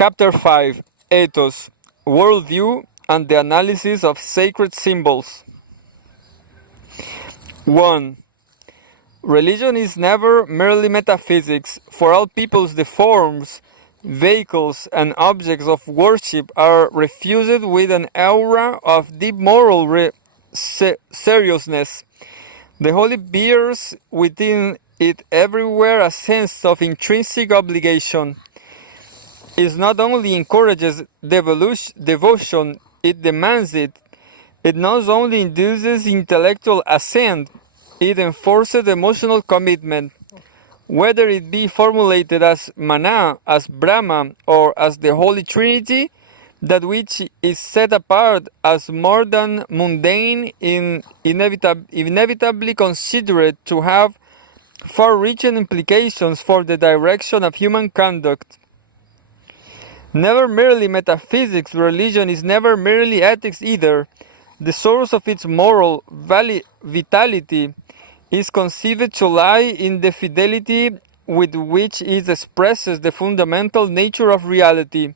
Chapter 5 Ethos, Worldview, and the Analysis of Sacred Symbols. 1. Religion is never merely metaphysics. For all peoples, the forms, vehicles, and objects of worship are refused with an aura of deep moral seriousness. The holy bears within it everywhere a sense of intrinsic obligation. It not only encourages devotion, it demands it. It not only induces intellectual assent, it enforces emotional commitment. Whether it be formulated as Mana, as Brahma, or as the Holy Trinity, that which is set apart as more than mundane is inevitably considered to have far-reaching implications for the direction of human conduct. Never merely metaphysics, religion is never merely ethics either. The source of its moral vitality is conceived to lie in the fidelity with which it expresses the fundamental nature of reality.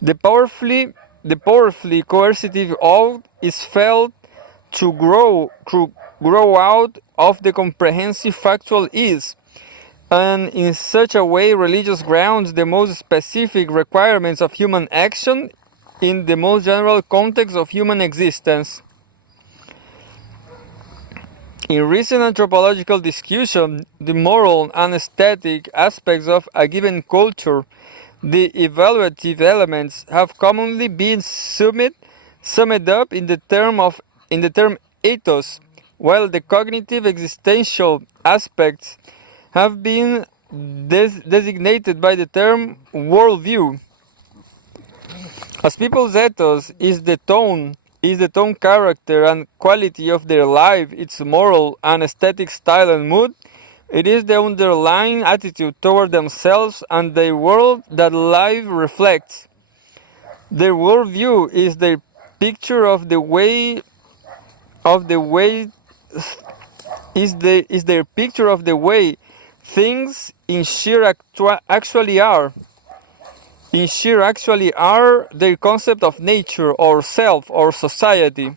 The powerfully coercive oath is felt to grow out of the comprehensive factual is, and in such a way religious grounds the most specific requirements of human action in the most general context of human existence. In recent anthropological discussion, the moral and aesthetic aspects of a given culture, the evaluative elements, have commonly been summed up in the term ethos, while the cognitive existential aspects have been designated by the term worldview. As people's ethos is the tone, character, and quality of their life, its moral and aesthetic style and mood, it is the underlying attitude toward themselves and the world that life reflects. Their worldview is their picture of the way things in sheer actually are. In sheer actually are their concept of nature or self or society.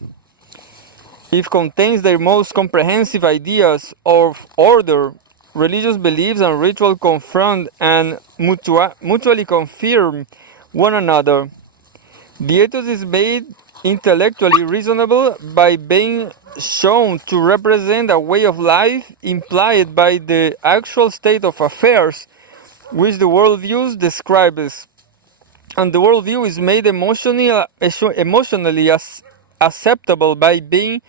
It contains their most comprehensive ideas of order. Religious beliefs and ritual confront and mutually confirm one another. The ethos is made intellectually reasonable by being shown to represent a way of life implied by the actual state of affairs which the worldview describes, and the worldview is made emotionally acceptable by being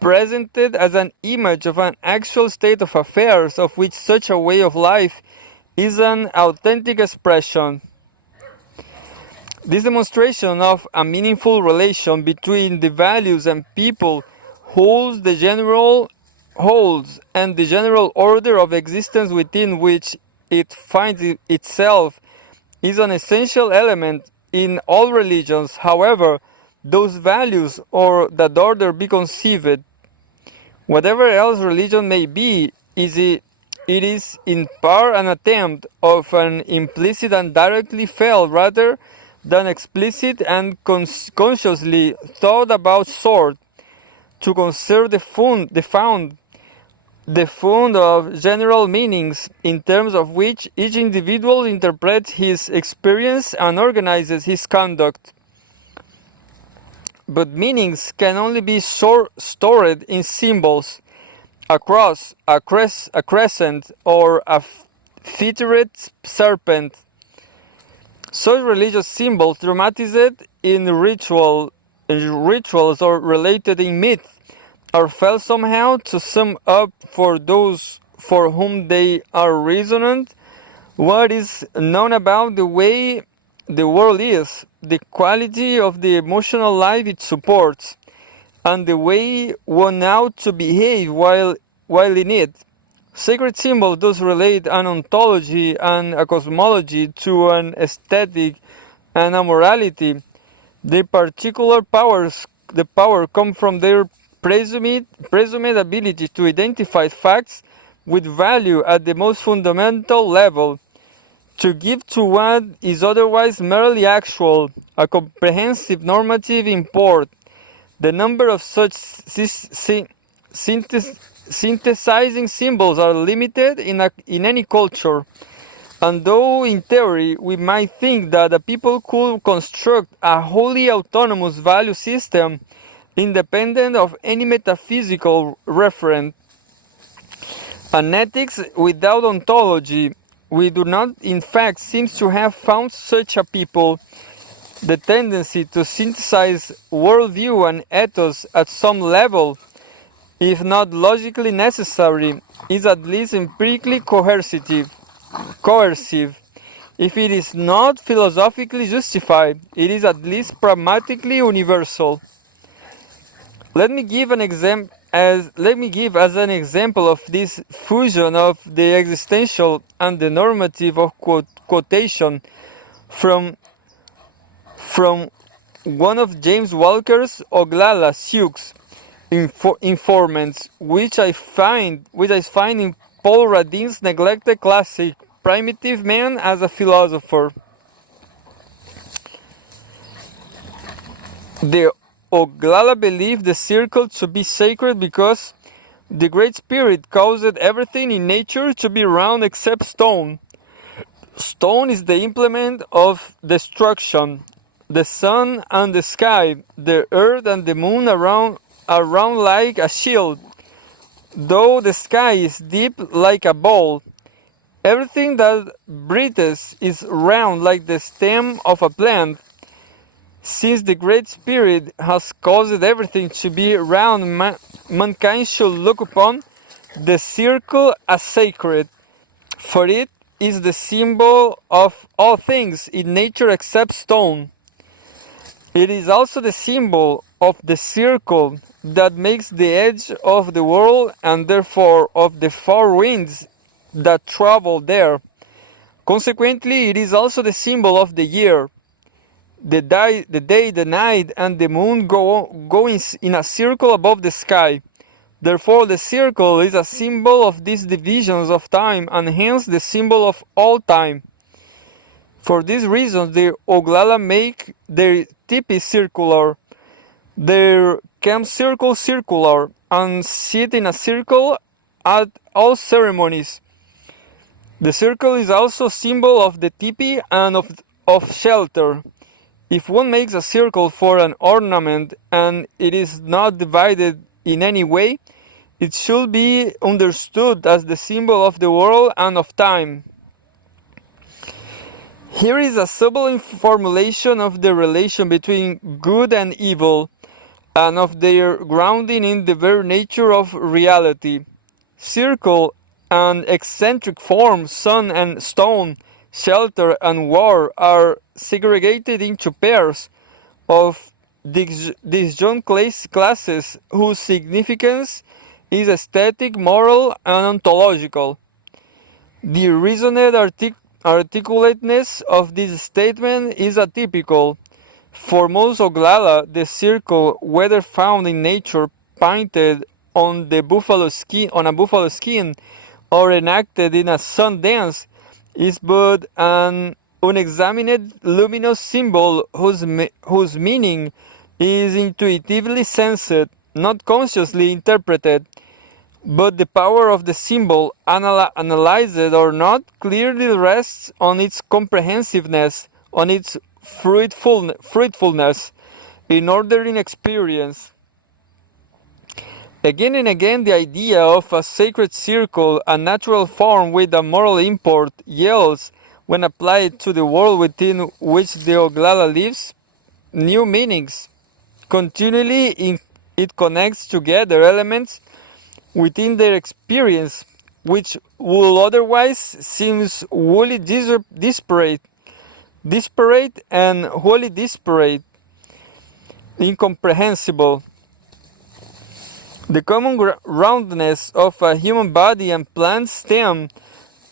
presented as an image of an actual state of affairs of which such a way of life is an authentic expression. This demonstration of a meaningful relation between the values and people holds and the general order of existence within which it finds itself is an essential element in all religions. However, those values or that order be conceived, whatever else religion may be, it is in part an attempt of an implicit and directly felt rather than explicit and consciously thought about sort, to conserve the fund of general meanings in terms of which each individual interprets his experience and organizes his conduct. But meanings can only be stored in symbols: a cross, a crescent, or a feathered serpent. Such religious symbols dramatized in rituals or related in myth are felt somehow to sum up for those for whom they are resonant what is known about the way the world is, the quality of the emotional life it supports, and the way one ought to behave while in it. Sacred symbols thus relate an ontology and a cosmology to an aesthetic and a morality. Their particular power comes from their presumed ability to identify facts with value at the most fundamental level, to give to what is otherwise merely actual a comprehensive normative import. The number of such synthesizing symbols are limited in any culture, and though in theory we might think that the people could construct a wholly autonomous value system independent of any metaphysical referent, an ethics without ontology, we do not in fact seem to have found such a people. The tendency to synthesize worldview and ethos at some level, if not logically necessary, is at least empirically coercive. If it is not philosophically justified, it is at least pragmatically universal. Let me give as an example of this fusion of the existential and the normative of quotation from one of James Walker's Oglala Sioux informants, which I find in Paul Radin's neglected classic Primitive Man as a Philosopher. The Oglala believed the circle to be sacred because the Great Spirit caused everything in nature to be round except stone. Stone is the implement of destruction. The sun and the sky, the earth and the moon around like a shield, though the sky is deep like a bowl. Everything that breathes is round like the stem of a plant. Since the Great Spirit has caused everything to be round, mankind should look upon the circle as sacred, for it is the symbol of all things in nature except stone. It is also the symbol of the circle that makes the edge of the world and therefore of the four winds that travel there. Consequently, it is also the symbol of the year. The day, the night, and the moon go in a circle above the sky. Therefore, the circle is a symbol of these divisions of time and hence the symbol of all time. For this reason, the Oglala make their tipi circular, their camp circle circular, and sit in a circle at all ceremonies. The circle is also a symbol of the tipi and of shelter. If one makes a circle for an ornament and it is not divided in any way, it should be understood as the symbol of the world and of time. Here is a sublime formulation of the relation between good and evil, and of their grounding in the very nature of reality. Circle and eccentric form, sun and stone, shelter and war are segregated into pairs of disjunct classes whose significance is aesthetic, moral, and ontological. The reasoned articulateness of this statement is atypical. For most Oglala, the circle, whether found in nature painted on a buffalo skin, or enacted in a sun dance, is but an unexamined luminous symbol whose meaning is intuitively sensed, not consciously interpreted. But the power of the symbol, analyzed or not, clearly rests on its comprehensiveness, on its fruitfulness, in ordering experience. Again and again, the idea of a sacred circle, a natural form with a moral import, yields, when applied to the world within which the Oglala lives, new meanings. Continually, it connects together elements within their experience, which would otherwise seem wholly disparate and wholly disparate, incomprehensible. The common roundness of a human body and plant stem,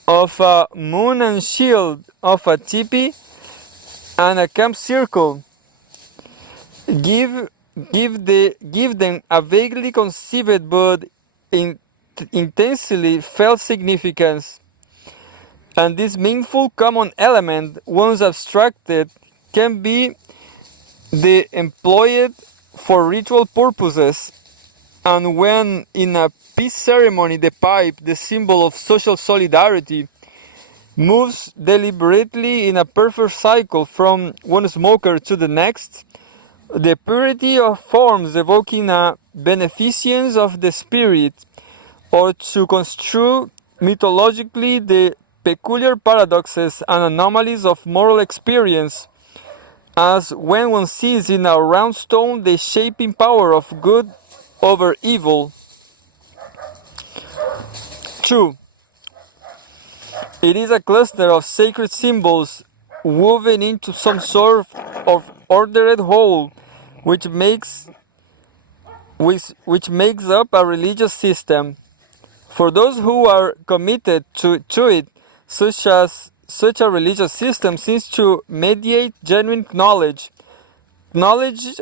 of a moon and shield, of a tipi and a camp circle, give them a vaguely conceived but intensely felt significance. And this meaningful common element, once abstracted, can be employed for ritual purposes. And when in a peace ceremony the pipe, the symbol of social solidarity, moves deliberately in a perfect cycle from one smoker to the next, the purity of forms evoking a beneficence of the spirit, or to construe mythologically the peculiar paradoxes and anomalies of moral experience, as when one sees in a round stone the shaping power of good over evil. 2. It is a cluster of sacred symbols woven into some sort of ordered whole, which makes up a religious system. For those who are committed to it, such a religious system seems to mediate genuine knowledge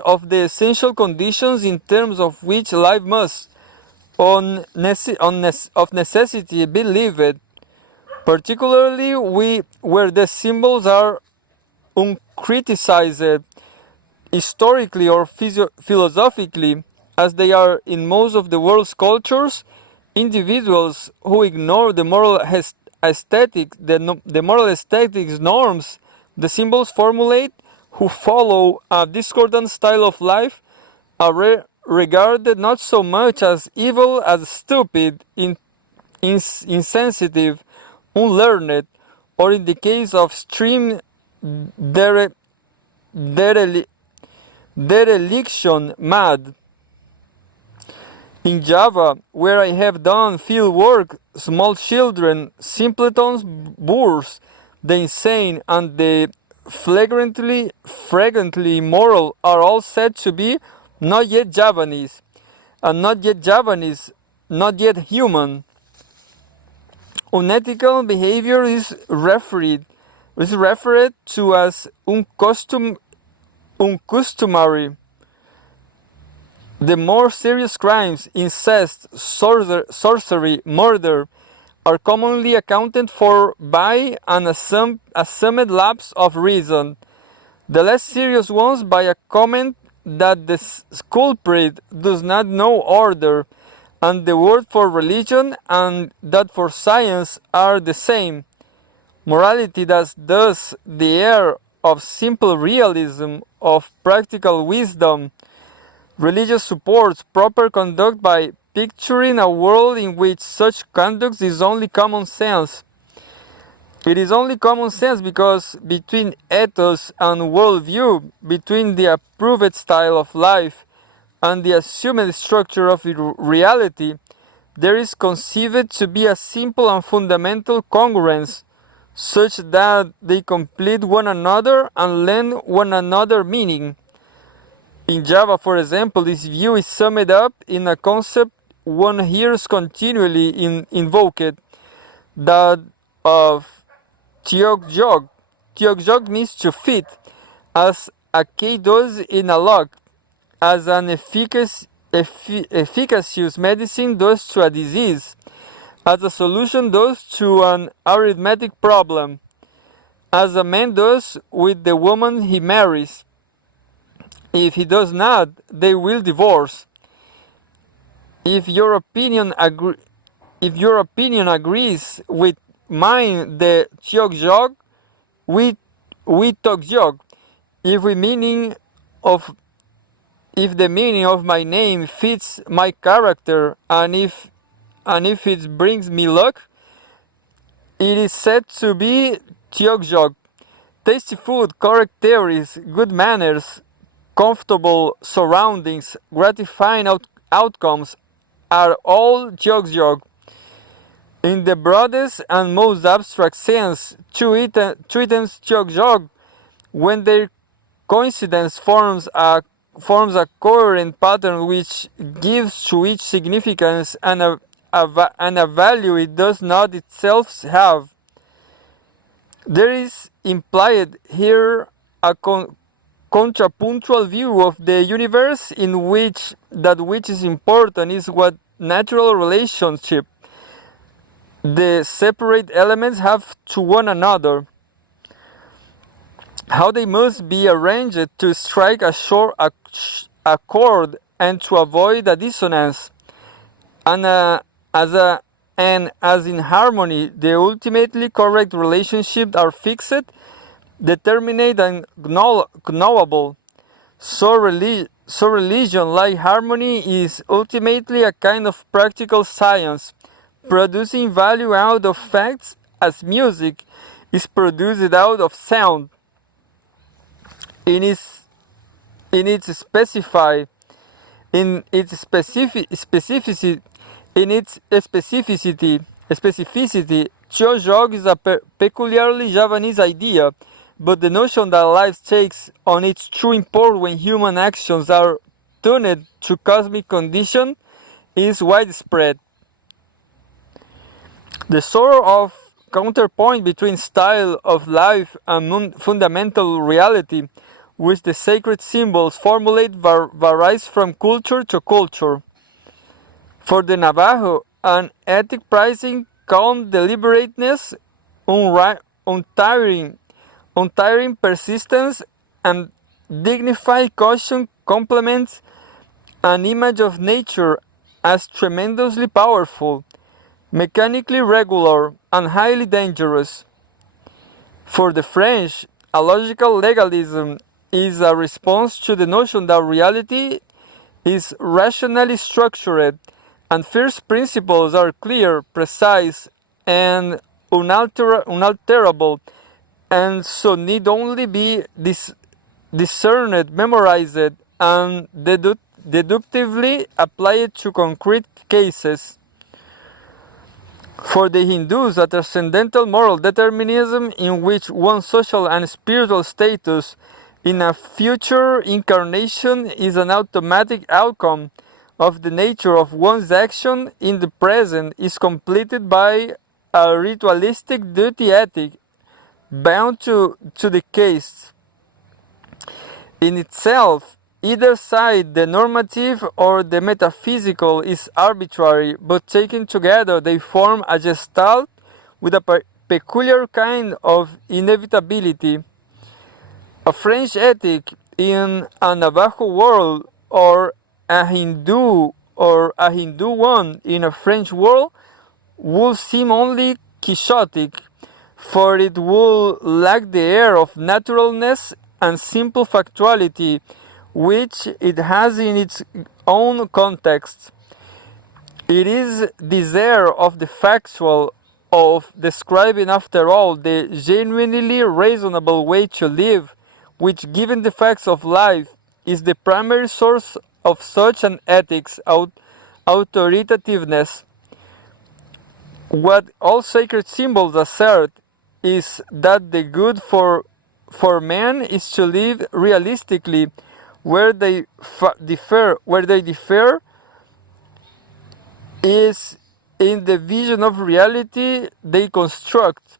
of the essential conditions in terms of which life must, of necessity, be lived, particularly where the symbols are uncriticized historically or philosophically, as they are in most of the world's cultures. Individuals who ignore the moral aesthetics norms the symbols formulate, who follow a discordant style of life, are regarded not so much as evil as stupid, insensitive, unlearned, or in the case of extreme dereliction, mad. In Java, where I have done field work, small children, simpletons, boors, the insane, and the flagrantly immoral are all said to be not yet Javanese, and not yet Javanese, not yet human. Unethical behavior is referred to as uncustomary. The more serious crimes, incest, sorcery, murder, are commonly accounted for by an assumed lapse of reason. The less serious ones by a comment that the culprit does not know order, and the word for religion and that for science are the same. Morality has thus the air of simple realism, of practical wisdom. Religious supports proper conduct by picturing a world in which such conduct is only common sense. It is only common sense because between ethos and worldview, between the approved style of life and the assumed structure of reality, there is conceived to be a simple and fundamental congruence, such that they complete one another and lend one another meaning. In Java, for example, this view is summed up in a concept one hears continually invoked, that of Tiogjog. Tiogjog means to fit, as a key does in a lock, as an efficacious medicine does to a disease, as a solution does to an arithmetic problem, as a man does with the woman he marries. If he does not, they will divorce. If your opinion agrees with mine, the Tiogjog, we Togjog. If the meaning of my name fits my character, and if it brings me luck, it is said to be Tiogjog. Tasty food, correct theories, good manners, comfortable surroundings, gratifying outcomes are all Tiogjog. In the broadest and most abstract sense, two items Tiogjog, when their coincidence forms a coherent pattern which gives to each significance and a value it does not itself have. There is implied here a contrapuntual view of the universe in which that which is important is what natural relationship, the separate elements have to one another, how they must be arranged to strike a short chord and to avoid a dissonance, and as in harmony the ultimately correct relationships are fixed, determinate, and knowable. So religion, like harmony, is ultimately a kind of practical science, producing value out of facts as music is produced out of sound. In its specify in its specificity Chojog is a peculiarly Javanese idea, but the notion that life takes on its true import when human actions are tuned to cosmic condition is widespread. The sort of counterpoint between style of life and fundamental reality, which the sacred symbols formulate, varies from culture to culture. For the Navajo, an ethic prizing calm deliberateness, untiring persistence, and dignified caution complements an image of nature as tremendously powerful, mechanically regular, and highly dangerous. For the French, a logical legalism is a response to the notion that reality is rationally structured and first principles are clear, precise, and unalterable, and so need only be discerned, memorized, and deductively applied to concrete cases. For the Hindus, a transcendental moral determinism in which one's social and spiritual status in a future incarnation is an automatic outcome of the nature of one's action in the present is completed by a ritualistic duty ethic bound to the case. In itself, either side, the normative or the metaphysical, is arbitrary, but taken together they form a gestalt with a peculiar kind of inevitability. A French ethic in a Navajo world, or a Hindu one in a French world, would seem only quixotic, for it would lack the air of naturalness and simple factuality which it has in its own context. It is this air of the factual, of describing after all the genuinely reasonable way to live, which, given the facts of life, is the primary source of such an ethic's authoritativeness. What all sacred symbols assert is that the good for man is to live realistically. Where they differ is in the vision of reality they construct.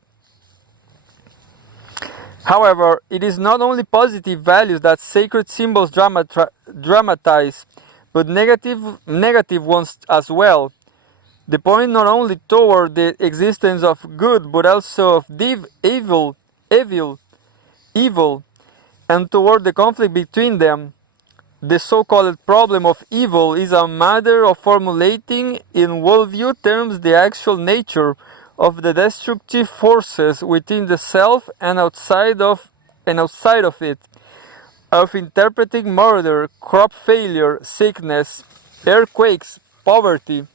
However, it is not only positive values that sacred symbols dramatize, but negative ones as well. They point not only toward the existence of good, but also of evil, and toward the conflict between them. The so-called problem of evil is a matter of formulating in worldview terms the actual nature of the destructive forces within the self and outside of it, of interpreting murder, crop failure, sickness, earthquakes, poverty,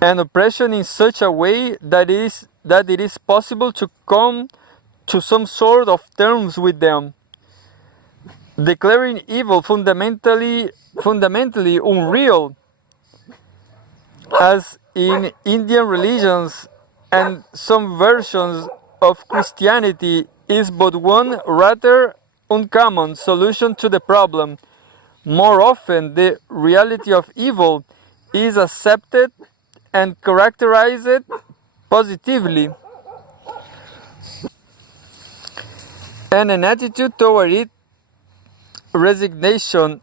and oppression in such a way that it is possible to come to some sort of terms with them. Declaring evil fundamentally unreal, as in Indian religions and some versions of Christianity, is but one rather uncommon solution to the problem. More often, the reality of evil is accepted and characterized positively, and an attitude toward it, resignation,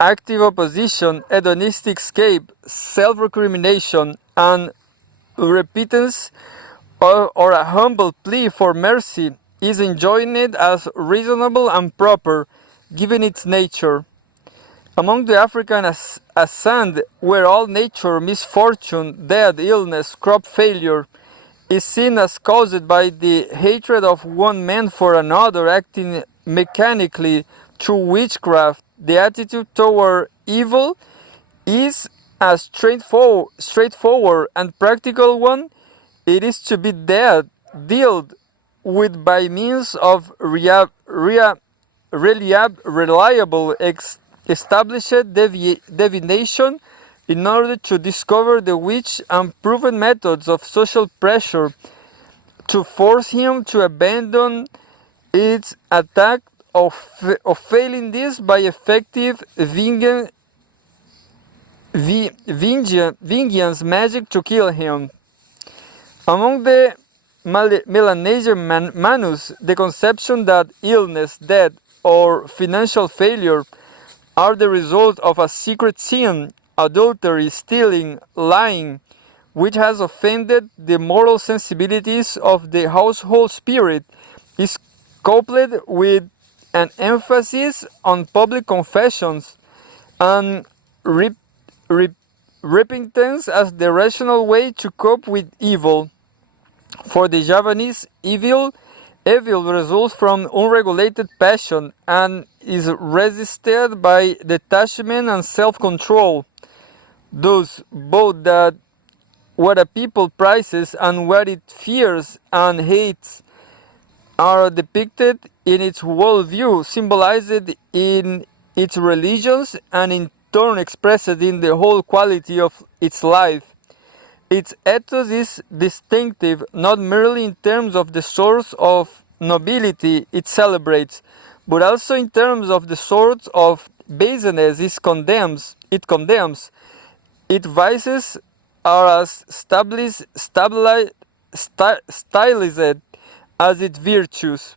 active opposition, hedonistic escape, self-recrimination, and repentance, or a humble plea for mercy, is enjoined as reasonable and proper, given its nature. Among the African Ascend, where all nature, misfortune, death, illness, crop failure, is seen as caused by the hatred of one man for another acting mechanically through witchcraft, the attitude toward evil is a straightforward and practical one. It is to be dealt with by means of reliable established divination in order to discover the witch and proven methods of social pressure to force him to abandon its attack of failing this by effective vengeance magic to kill him. Among the Melanesian Manus, the conception that illness, death, or financial failure are the result of a secret sin, adultery, stealing, lying, which has offended the moral sensibilities of the household spirit, is coupled with an emphasis on public confessions and repentance as the rational way to cope with evil. For the Javanese, evil results from unregulated passion and is resisted by detachment and self-control. Thus, both that what a people prizes and what it fears and hates are depicted in its worldview, symbolized in its religions, and in turn expressed in the whole quality of its life. Its ethos is distinctive not merely in terms of the source of nobility it celebrates, but also in terms of the sort of baseness it condemns. Its vices are as stylized as its virtues.